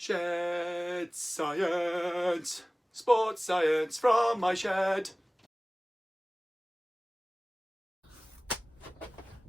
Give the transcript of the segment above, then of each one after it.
Shed science, sports science from my shed.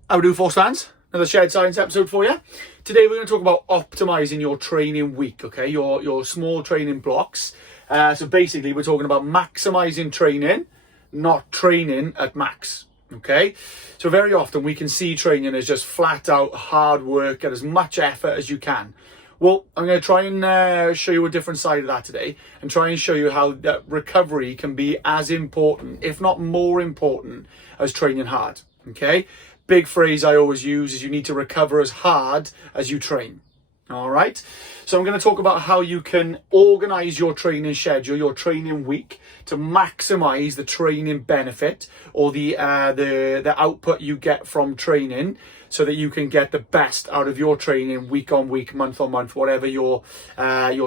How do Force fans? Another Shed Science episode for you. Today we're going to talk about optimizing your training week, okay? Your small training blocks. So basically we're talking about maximizing training, not training at max, okay? So very often we can see training as just flat out hard work, get as much effort as you can. Well, I'm going to try and show you a different side of that today and try and show you how that recovery can be as important, if not more important, as training hard, okay? Big phrase I always use is you need to recover as hard as you train. All right. So I'm going to talk about how you can organize your training schedule, your training week, to maximize the training benefit or the output you get from training, so that you can get the best out of your training week on week, month on month, whatever your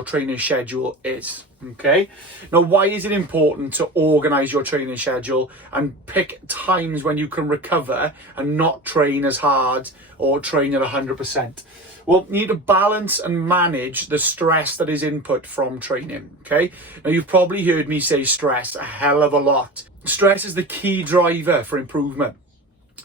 training schedule is. Okay. Now, why is it important to organize your training schedule and pick times when you can recover and not train as hard or train at 100%? Well, you need to balance and manage the stress that is input from training, okay? Now, you've probably heard me say stress a hell of a lot. Stress is the key driver for improvement.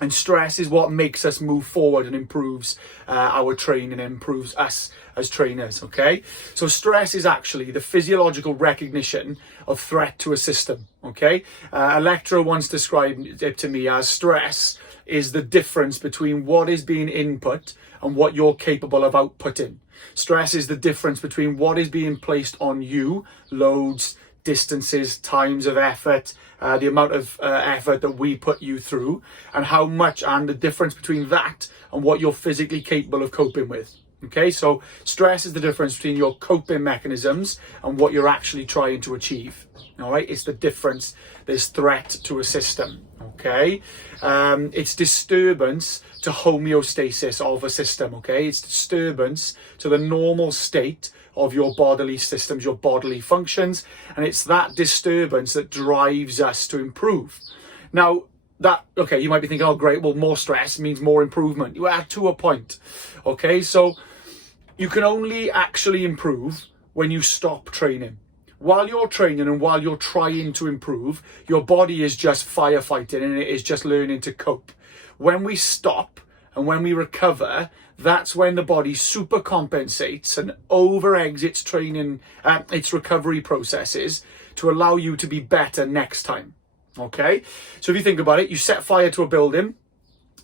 And stress is what makes us move forward and improves our training, improves us as trainers, okay? So stress is actually the physiological recognition of threat to a system, okay? Electra once described it to me as stress is the difference between what is being input and what you're capable of outputting. Stress is the difference between what is being placed on you, loads, distances, times of effort, the amount of effort that we put you through, and how much, and the difference between that and what you're physically capable of coping with. Okay, so stress is the difference between your coping mechanisms and what you're actually trying to achieve. All right, it's the difference. There's threat to a system. Okay, it's disturbance to homeostasis of a system. Okay, it's disturbance to the normal state of your bodily systems, your bodily functions, and it's that disturbance that drives us to improve. Now, okay, you might be thinking, oh great, well, more stress means more improvement. You are to a point. Okay, so you can only actually improve when you stop training. While you're training and while you're trying to improve, your body is just firefighting and it is just learning to cope. When we stop and when we recover, that's when the body super compensates and over exits training, its recovery processes to allow you to be better next time. Okay, so if you think about it, you set fire to a building,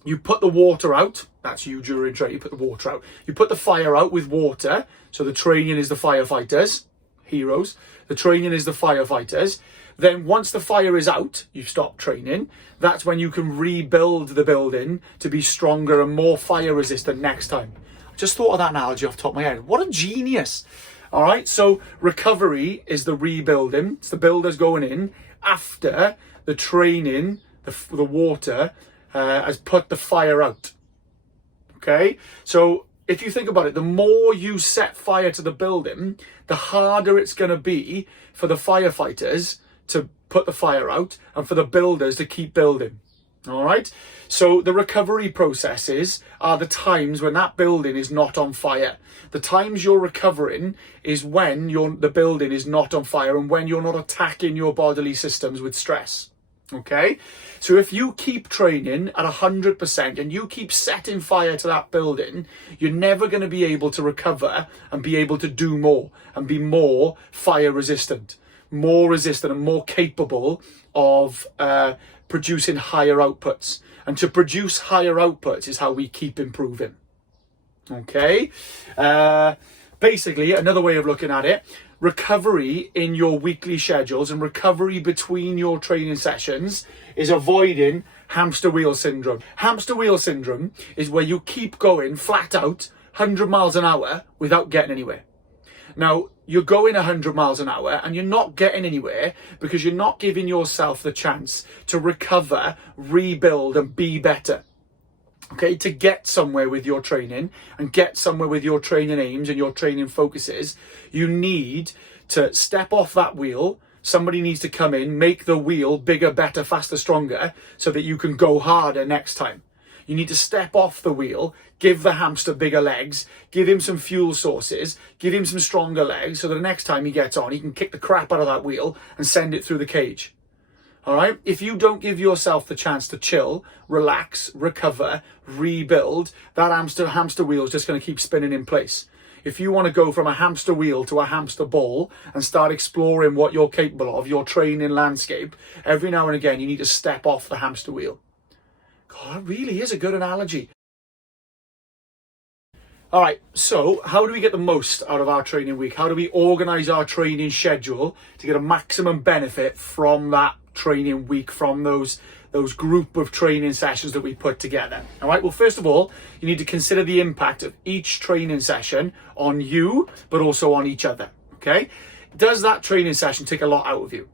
you put the water out. That's you during training. You put the water out. You put the fire out with water. So the training is the firefighters, heroes. The training is the firefighters. Then once the fire is out, you stop training. That's when you can rebuild the building to be stronger and more fire resistant next time. I just thought of that analogy off the top of my head. What a genius. All right. So recovery is the rebuilding. It's the builders going in after the training, the water has put the fire out. Okay. So if you think about it, the more you set fire to the building, the harder it's going to be for the firefighters to put the fire out and for the builders to keep building. All right. So the recovery processes are the times when that building is not on fire. The times you're recovering is when the building is not on fire and when you're not attacking your bodily systems with stress. Okay, so if you keep training at 100% and you keep setting fire to that building, you're never going to be able to recover and be able to do more and be more fire resistant, more resistant and more capable of producing higher outputs. And to produce higher outputs is how we keep improving. Okay, basically another way of looking at it, recovery in your weekly schedules and recovery between your training sessions is avoiding hamster wheel syndrome. Hamster wheel syndrome is where you keep going flat out 100 miles an hour without getting anywhere. Now, you're going 100 miles an hour and you're not getting anywhere because you're not giving yourself the chance to recover, rebuild and be better. Okay, to get somewhere with your training and get somewhere with your training aims and your training focuses, you need to step off that wheel. Somebody needs to come in, make the wheel bigger, better, faster, stronger, so that you can go harder next time. You need to step off the wheel, give the hamster bigger legs, give him some fuel sources, give him some stronger legs, so that the next time he gets on, he can kick the crap out of that wheel and send it through the cage. All right? If you don't give yourself the chance to chill, relax, recover, rebuild, that hamster wheel is just going to keep spinning in place. If you want to go from a hamster wheel to a hamster ball and start exploring what you're capable of, your training landscape, every now and again, you need to step off the hamster wheel. God, that really is a good analogy. All right, so how do we get the most out of our training week? How do we organize our training schedule to get a maximum benefit from that training week, from those group of training sessions that we put together? All right, well, first of all, you need to consider the impact of each training session on you, but also on each other, okay? Does that training session take a lot out of you?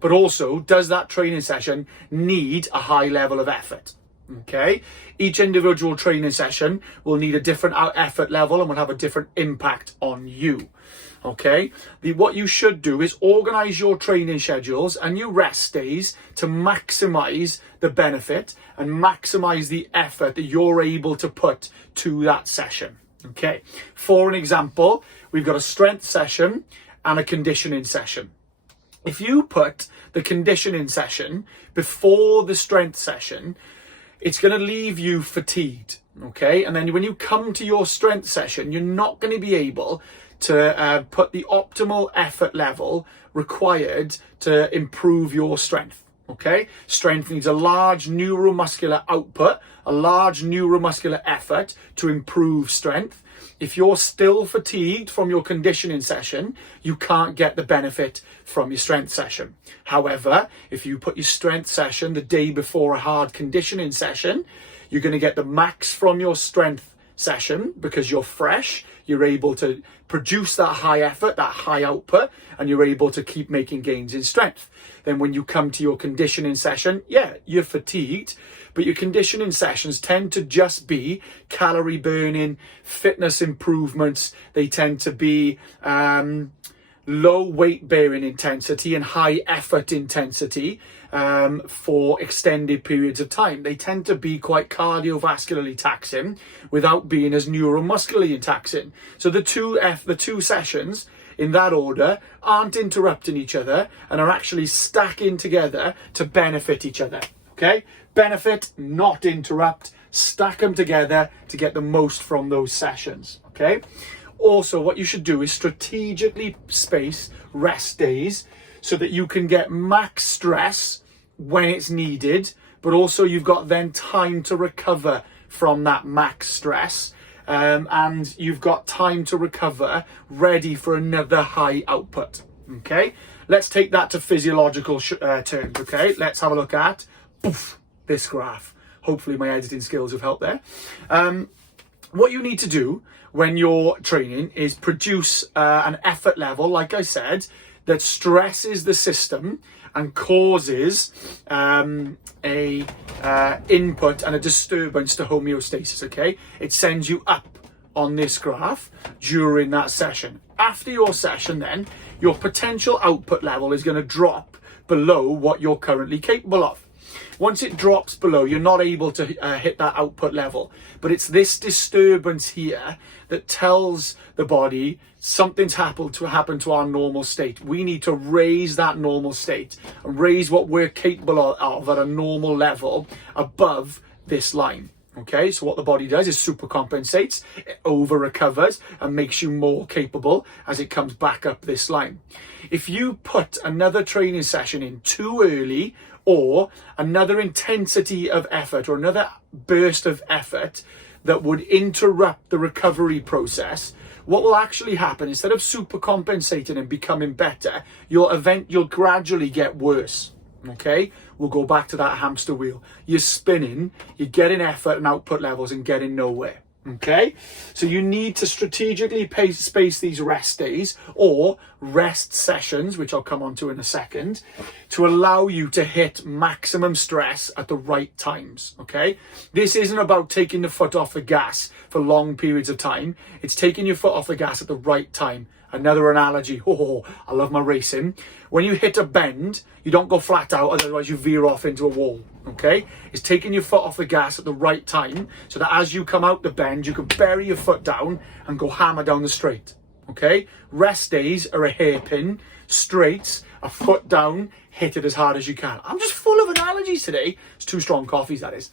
But also, does that training session need a high level of effort? Okay, each individual training session will need a different effort level and will have a different impact on you. Okay, what you should do is organize your training schedules and your rest days to maximize the benefit and maximize the effort that you're able to put to that session. Okay, for an example, we've got a strength session and a conditioning session. If you put the conditioning session before the strength session, it's going to leave you fatigued, okay? And then when you come to your strength session, you're not going to be able to put the optimal effort level required to improve your strength, okay? Strength needs a large neuromuscular output, a large neuromuscular effort to improve strength. If you're still fatigued from your conditioning session, you can't get the benefit from your strength session. However, if you put your strength session the day before a hard conditioning session, you're going to get the max from your strength session because you're fresh, you're able to produce that high effort, that high output, and you're able to keep making gains in strength. Then when you come to your conditioning session, yeah, you're fatigued, but your conditioning sessions tend to just be calorie burning, fitness improvements. They tend to be low weight bearing intensity and high effort intensity for extended periods of time. They tend to be quite cardiovascularly taxing without being as neuromuscularly taxing. So the two sessions in that order aren't interrupting each other and are actually stacking together to benefit each other. Okay? Benefit, not interrupt. Stack them together to get the most from those sessions. Okay? Also, what you should do is strategically space rest days so that you can get max stress when it's needed, but also you've got then time to recover from that max stress, and you've got time to recover ready for another high output. Okay, let's take that to physiological terms. Okay, let's have a look at this graph. Hopefully my editing skills have helped there. What you need to do when you're training is produce an effort level, like I said, that stresses the system and causes a input and a disturbance to homeostasis, okay? It sends you up on this graph during that session. After your session then, your potential output level is going to drop below what you're currently capable of. Once it drops below, you're not able to hit that output level. But it's this disturbance here that tells the body something's happened to our normal state. We need to raise that normal state and raise what we're capable of at a normal level above this line. Okay, so what the body does is super compensates, it over recovers and makes you more capable as it comes back up this line. If you put another training session in too early, or another intensity of effort or another burst of effort that would interrupt the recovery process, what will actually happen, instead of super compensating and becoming better, you'll gradually get worse. Okay, we'll go back to that hamster wheel. You're spinning, you're getting effort and output levels and getting nowhere. Okay, so you need to strategically space these rest days or rest sessions, which I'll come on to in a second, to allow you to hit maximum stress at the right times, okay? This isn't about taking the foot off the gas for long periods of time. It's taking your foot off the gas at the right time. Another analogy, I love my racing. When you hit a bend, you don't go flat out, otherwise you veer off into a wall, okay? It's taking your foot off the gas at the right time so that as you come out the bend, you can bury your foot down and go hammer down the straight, okay? Rest days are a hairpin, straights, a foot down, hit it as hard as you can. I'm just full of analogies today. It's 2 strong coffees, that is.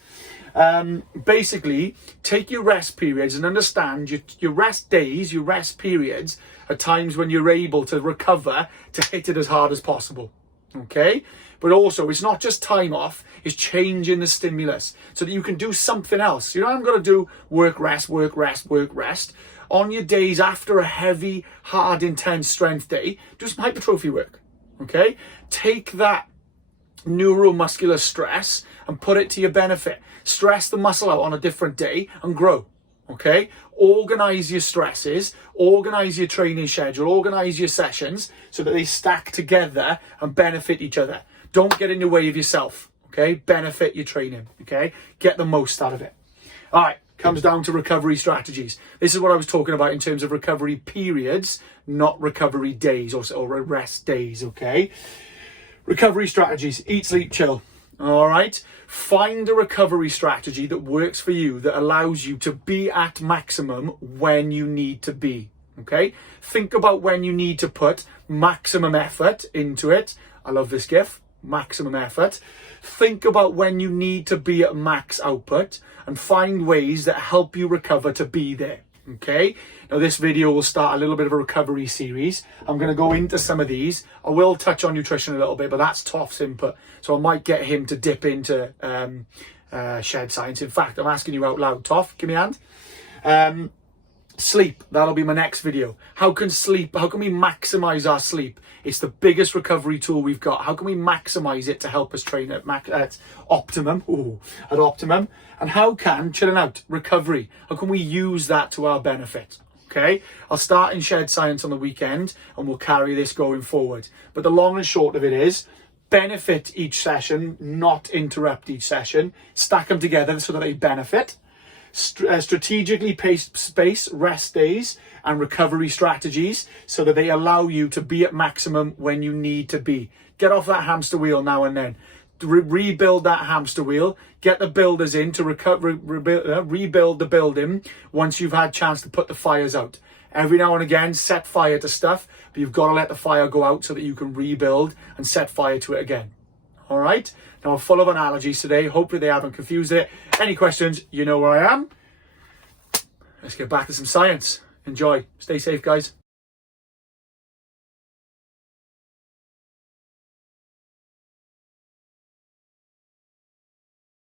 Basically, take your rest periods and understand your rest days, your rest periods are times when you're able to recover to hit it as hard as possible, okay? But also, it's not just time off, it's changing the stimulus so that you can do something else. You know, I'm going to do work, rest, work, rest, work, rest. On your days after a heavy, hard, intense strength day, do some hypertrophy work, okay? Take that neuromuscular stress and put it to your benefit. Stress the muscle out on a different day and grow, okay? Organize your stresses, organize your training schedule, organize your sessions so that they stack together and benefit each other. Don't get in the way of yourself, okay? Benefit your training, okay? Get the most out of it. All right, comes down to recovery strategies. This is what I was talking about in terms of recovery periods, not recovery days or rest days, okay? Recovery strategies, eat, sleep, chill. All right, find a recovery strategy that works for you, that allows you to be at maximum when you need to be, okay? Think about when you need to put maximum effort into it. I love this gif, maximum effort. Think about when you need to be at max output and find ways that help you recover to be there, okay? Now this video will start a little bit of a recovery series. I'm going to go into some of these. I will touch on nutrition a little bit, but that's Toff's input. So I might get him to dip into shed science. In fact, I'm asking you out loud. Toff, give me a hand. Sleep, that'll be my next video. How can we maximize our sleep? It's the biggest recovery tool we've got. How can we maximize it to help us train at optimum? At optimum. And how can, chilling out, recovery, how can we use that to our benefit? Okay, I'll start in shed science on the weekend and we'll carry this going forward. But the long and short of it is, benefit each session, not interrupt each session. Stack them together so that they benefit. Strategically paced space, rest days and recovery strategies so that they allow you to be at maximum when you need to be. Get off that hamster wheel now and then. Rebuild that hamster wheel. Get the builders in to rebuild the building once you've had a chance to put the fires out. Every now and again, set fire to stuff, but you've got to let the fire go out so that you can rebuild and set fire to it again. All right? Now, I'm full of analogies today. Hopefully they haven't confused it. Any questions, you know where I am. Let's get back to some science. Enjoy. Stay safe, guys.